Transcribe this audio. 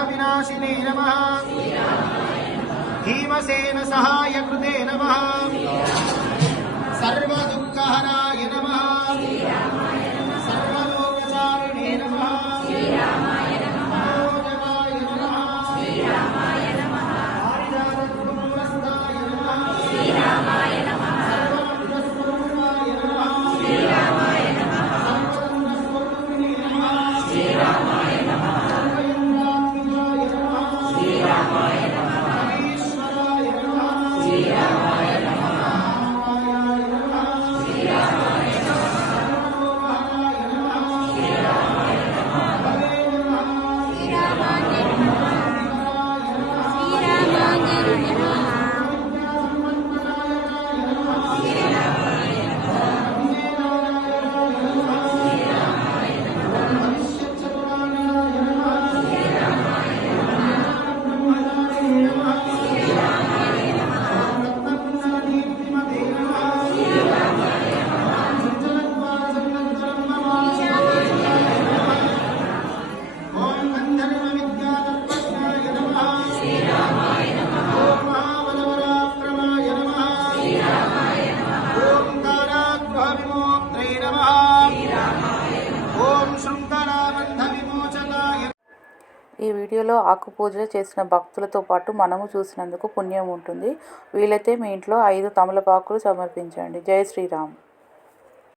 विनाशिने नमः। भीमसेन सहायकृते नमः। ఈ వీడియోలో ఆకు పూజలు చేసిన భక్తులతో పాటు మనము చూసినందుకు పుణ్యం ఉంటుంది. వీలైతే మీ ఇంట్లో ఐదు తమలపాకులు సమర్పించండి. జై శ్రీరామ్.